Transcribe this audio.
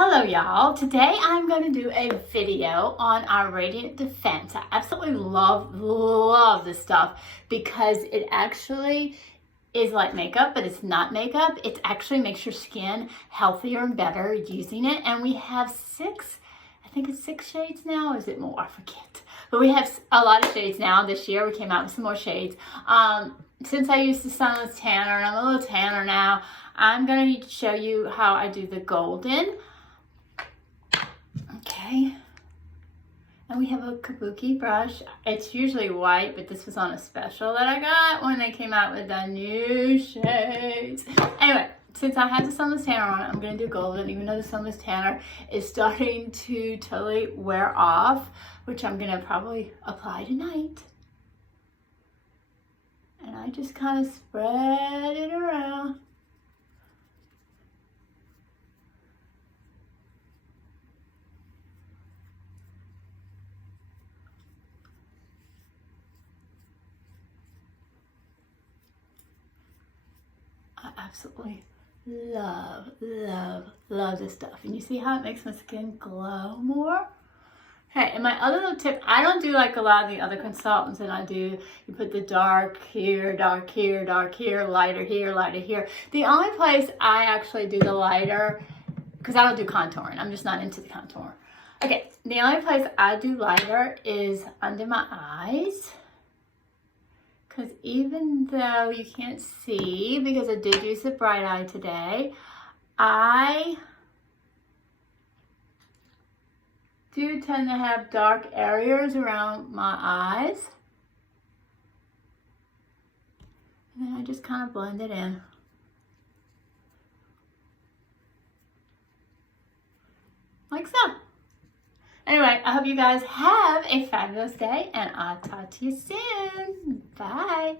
Hello y'all, today I'm going to do a video on our Radiant Defense. I absolutely love this stuff because it actually is like makeup, but it's not makeup. It actually makes your skin healthier and better using it. And we have I think it's 6 shades now, or is it more? I forget. But we have a lot of shades now. This year we came out with some more shades. Since I used the Sunless Tanner and I'm a little tanner now, I'm going to show you how I do the golden. Okay, and we have a kabuki brush. It's usually white, but this was on a special that I got when they came out with the new shades. Anyway, since I have the Sunless Tanner on, I'm going to do golden, even though the Sunless Tanner is starting to totally wear off, which I'm going to probably apply tonight. And I just kind of spread it around. I absolutely love this stuff. And you see how it makes my skin glow more? Okay, and my other little tip, I don't do like a lot of the other consultants that I do. You put the dark here, dark here, dark here, lighter here, lighter here. The only place I actually do the lighter, because I don't do contouring. I'm just not into the contour. Okay, the only place I do lighter is under my eyes. Because even though you can't see, because I did use the Bright Eye today, I do tend to have dark areas around my eyes. And then I just kind of blend it in. Like so. Anyway, I hope you guys have a fabulous day, and I'll talk to you soon. Bye.